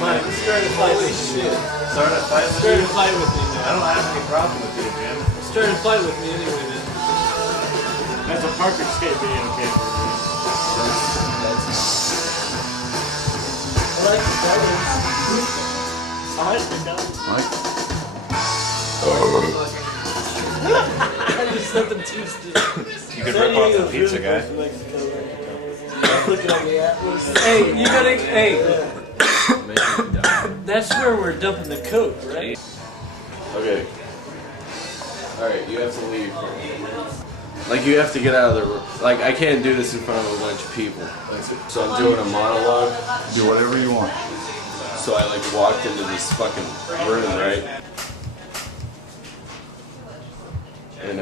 Mike, start a fight with me. Start a fight with Start you? a fight with me, man. I don't have any problem with you, Jim. Start a fight with me anyway, man. That's a perfect skate video game. I like the colors. Mike? There's something too stupid. You could rip off the pizza guy. Looking at the Atlas. Hey, you gotta. Hey. That's where we're dumping the coke, right? Okay. Alright, you have to leave. Like, you have to get out of the room. Like, I can't do this in front of a bunch of people. So I'm doing a monologue. Do whatever you want. So I, like, walked into this fucking room, right? And,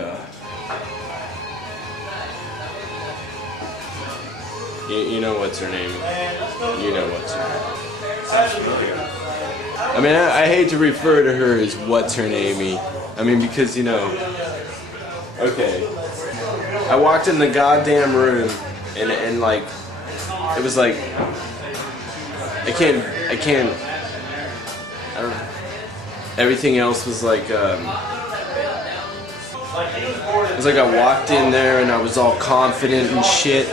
you know what's her name. You know what's her name. I mean, I hate to refer to her as what's her namey. I mean, because, you know. Okay. I walked in the goddamn room, and like, it was like, I don't know. Everything else was like, it was like I walked in there and I was all confident and shit,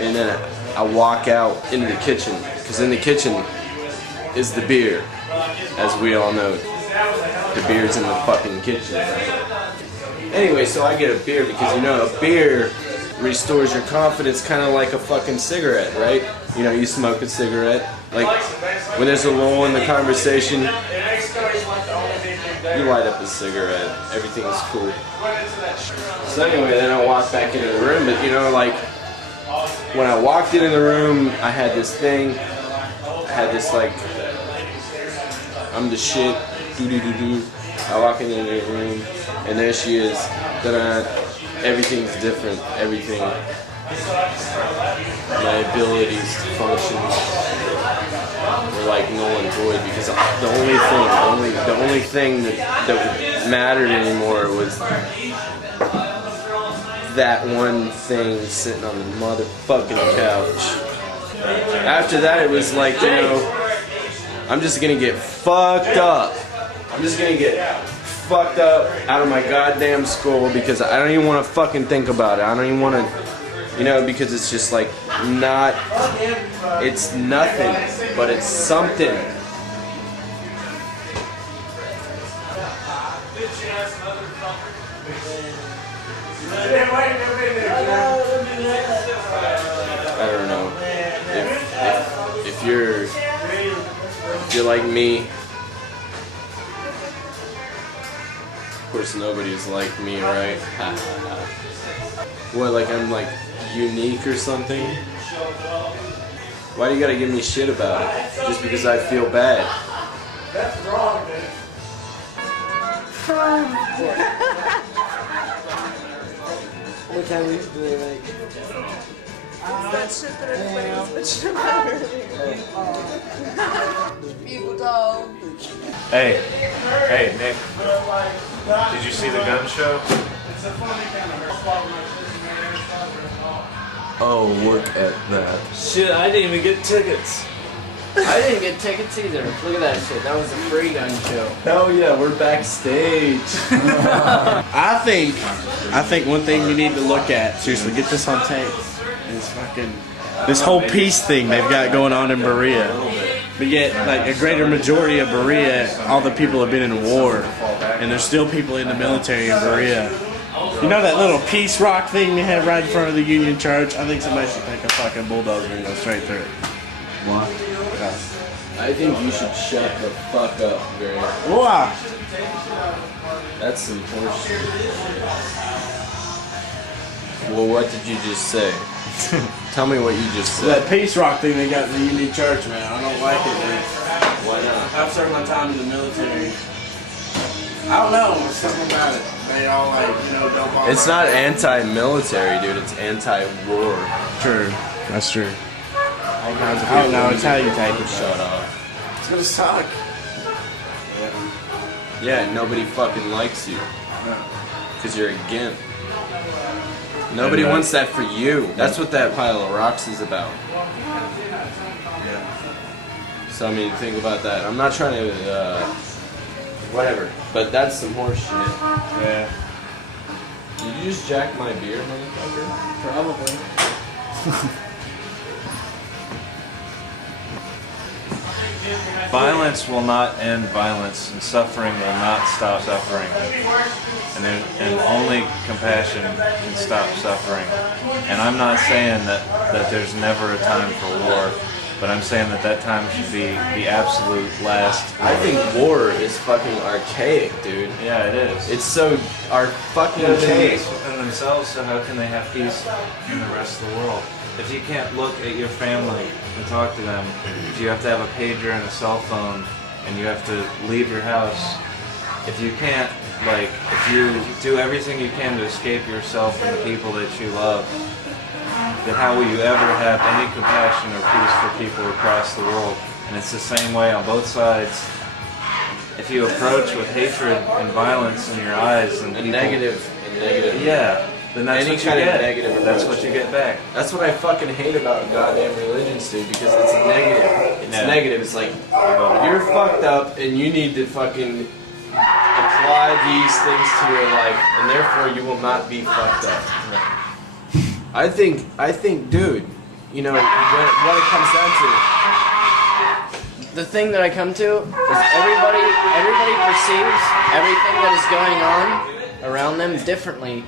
and then I walk out into the kitchen, because in the kitchen is the beer, as we all know. The beer's in the fucking kitchen. Anyway, so I get a beer because, you know, a beer restores your confidence kind of like a fucking cigarette, right? You know, you smoke a cigarette, like when there's a lull in the conversation, you light up a cigarette, everything's cool. So anyway, then I walked back into the room, but you know, like, when I walked into the room, I had this thing, I had this like, I'm the shit, doo-doo-doo-doo. I walk into the room, and there she is. Ta-da. Everything's different. Everything. My abilities to function were like null and void, because the only thing that mattered anymore was that one thing sitting on the motherfucking couch. After that, it was like, you know, I'm just gonna get fucked up. I'm just gonna get fucked up out of my goddamn skull, because I don't even want to fucking think about it. I don't even want to, you know, because it's just like not, it's nothing, but it's something. I don't know. If you're like me. Of course, nobody's like me, right? What, like I'm like unique or something? Why do you gotta give me shit about it? Just because I feel bad? That's wrong, man. What time we used to do, like? That shit that everybody's bitching about earlier. People told. Hey, Nick. Did you see the gun show? Oh, look at that. Shit, I didn't even get tickets. I didn't get tickets either. Look at that shit. That was a free gun show. Hell yeah, we're backstage. I think one thing we need to look at, seriously, get this on tape, is fucking this whole peace thing they've got going on in Berea. But yet, like, a greater majority of Berea, all the people have been in war, and there's still people in the military in Berea. You know that little peace rock thing they have right in front of the Union Church? I think somebody should take a fucking bulldozer and go straight through it. What? I think you should shut the fuck up, Gary. Why? That's some horseshit. Well, what did you just say? Tell me what you just said. That peace rock thing they got in the Union Church, man. I don't like it, man. Why not? I've served my time in the military. I don't know, there's something about it. They all like, you know, don't bother. It's not anti-military, dude. It's anti-war. True. That's true. I don't know, it's how you take it. Shut up. It's gonna suck. Yeah, nobody fucking likes you. Because you're a gimp. Nobody wants that for you. That's what that pile of rocks is about. Yeah. So I mean, think about that. I'm not trying to, whatever. But that's some horse shit. Yeah. Did you just jack my beer, motherfucker? Probably. Violence will not end violence, and suffering will not stop suffering. And only compassion can stop suffering. And I'm not saying that there's never a time for war, but I'm saying that time should be the absolute last. I think war is fucking archaic, dude. Yeah, it is. It's so fucking They archaic. peace within themselves, so how can they have peace in the rest of the world? If you can't look at your family and talk to them, if you have to have a pager and a cell phone, and you have to leave your house, if you can't, like, if you do everything you can to escape yourself and the people that you love, then how will you ever have any compassion or peace for people across the world? And it's the same way on both sides. If you approach with hatred and violence in your eyes and people, Negative. yeah, then that's Any what you kind of get. negative That's approach. what you get back. That's what I fucking hate about goddamn religions, dude, because it's negative. It's Yeah. negative. It's like, you're fucked up and you need to fucking apply these things to your life, and therefore you will not be fucked up. I think, dude, you know, what it comes down to. The thing that I come to is everybody perceives everything that is going on around them differently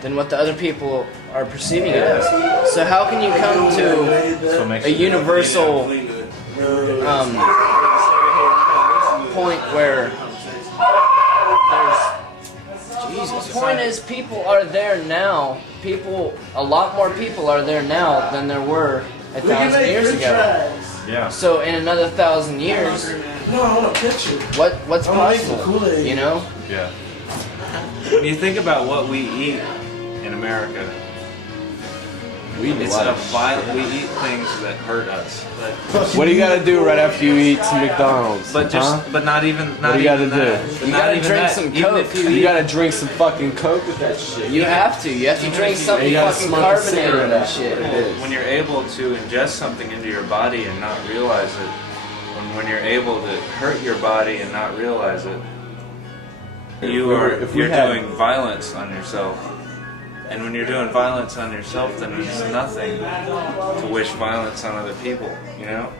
than what the other people are perceiving it as. So how can you come to So it makes a it- universal point where there's Jesus. The point is, people are there now. A lot more people are there now than there were 1,000 years ago. Yeah. So in another 1,000 years, No, I want a picture. what's I'm making possible? Kool-Aid. You know? Yeah. When you think about what we eat in America, We eat a it's lot a of violent. We eat things that hurt us. What do you gotta do right after you eat some McDonald's? But just, huh? but not even, not do you even gotta that. do? But You not gotta even drink that. some Even Coke. if you You eat, gotta drink some fucking Coke with that shit. You have to. You have to drink something you gotta fucking smoke a carbonated cigarette and after shit. it is. when you're able to ingest something into your body and not realize it, when you're able to hurt your body and not realize it, you're doing violence on yourself. And when you're doing violence on yourself, then it's nothing to wish violence on other people, you know?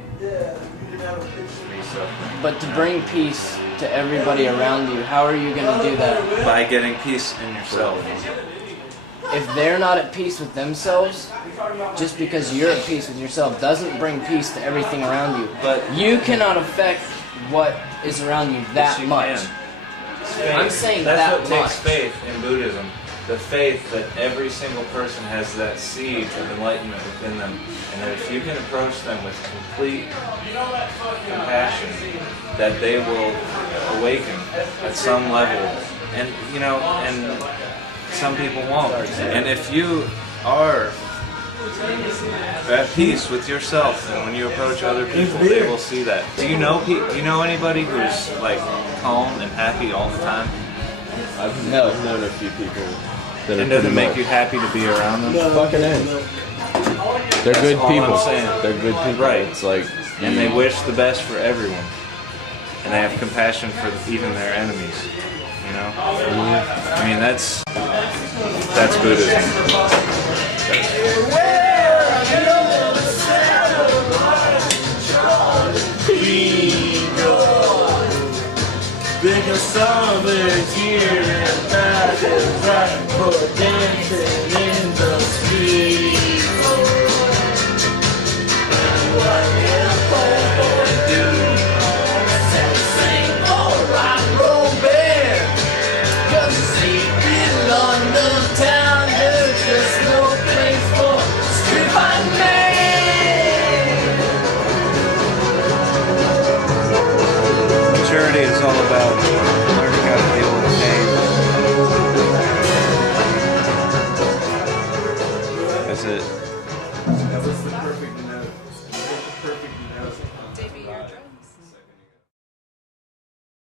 But to bring peace to everybody around you, how are you going to do that? By getting peace in yourself. If they're not at peace with themselves, just because you're at peace with yourself doesn't bring peace to everything around you. But You cannot affect what is around you that you much. can. I'm saying that's that what takes much. faith in Buddhism. The faith that every single person has that seed of enlightenment within them, and that if you can approach them with complete compassion, that they will awaken at some level, and you know, and some people won't. And if you are at peace with yourself, and when you approach other people, they will see that. Do you know anybody who's like calm and happy all the time? I've known a few people that And does it make you happy to be around them? fucking A. They're good all people. I'm saying. They're good people. Right. It's like, And they wish the best for everyone. And they have compassion for even their enemies. You know? I mean, that's Buddhism. Bigger songbirds here and that is right for dancing in the street. And what is Popo do? Sing old rock and roll band. 'Cause deep in London town, there's just no place for street fighting man. Charity is all about